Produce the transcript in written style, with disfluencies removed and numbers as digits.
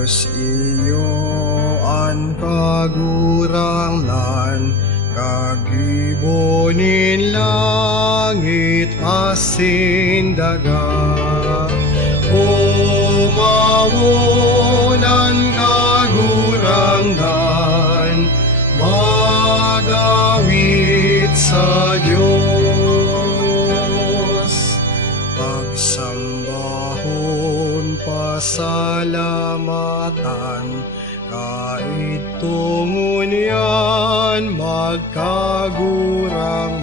Diyos iyo an kaguranglan, kagibonin langit asin daga. Umawon kagurangnan, magawit sa Diyos. Pagsambahon, pasalamatan, kahit tungon yan magkagurang